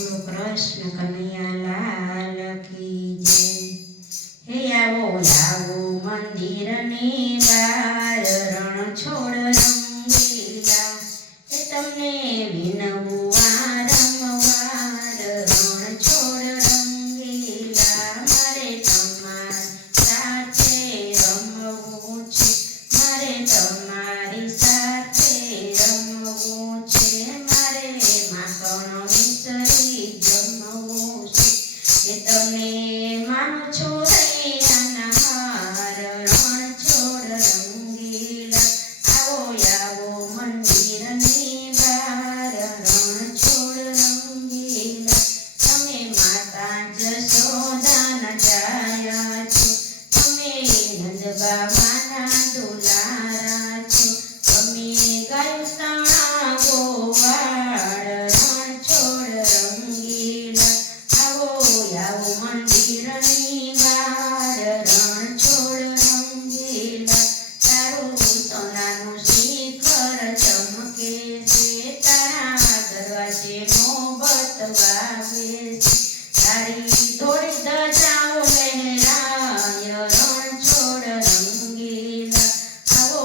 કૃષ્ણ કનૈયા લાલ કી જય। હે આવો આવો મંદિરની બાર રણ છોડ રંગીલા, હે તમને વિનવું વારંવાર રણ છોડ રંગીલા। મારે તમારી સાથે રમવું છે, મારે તમારી સાથે રમવું છે, મારે માખણ મિસરી જમવું છે। એ તમે માનો છો રૈયાના હાર રણ છોડ રંગીલા, આવો આવો મંદિરની બાર રણ છોડ રંગીલા। તમે માતા જશોદાના જાયા છો, તમે નંદ બાબાના દુલારા છો, તમે ગાયું તણા ગોવાળ રણ છોડ રંગીલા, આવો આવો મંદિરની બાર રણ છોડ રંગીલા। તારું સોનાનું શિખર ચમકે છે, તારા દરવાજે મોહબ્બત વાગે છે, તારી ધોળી ધજાઓ લહેરાય રણ છોડ રંગીલા, આવો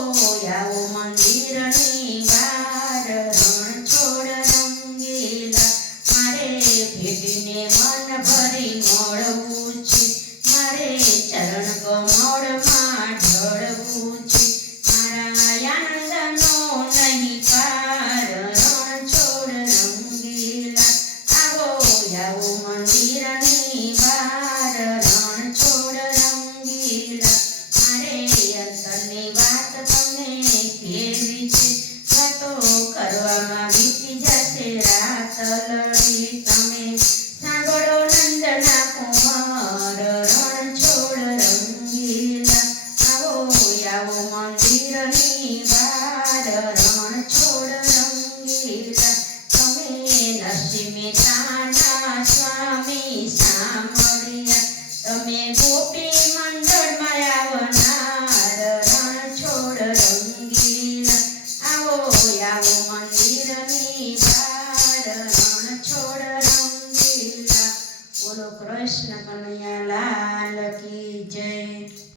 આવો મંદિરની બાર રણ છોડ રંગીલા। મારે ભેટીને મન ભરી મળવું છે, મારે ચરણ કમળમાં ઢળવું છે, મારા આનંદનો નહીં પાર રણ છોડ રંગીલા, આવો આવો મંદિરની બાર રણ છોડ રંગીલા। મારે અંતરની વાત તમને કેવી છે, વાતો કરવામાં વીતી જશે રાત લડી, તમે સાંભળો નંદના કુંવર રણ છોડ રંગીલા, આવો આવો મંદિરની બાર રણ છોડ રંગીલા। તમે નરસિંહ મહેતાના સ્વામી સાંભળ્યા, તમે ગોપી મંડળમાં આવનાર રણ છોડ રંગીલા, આવો આવો મંદિર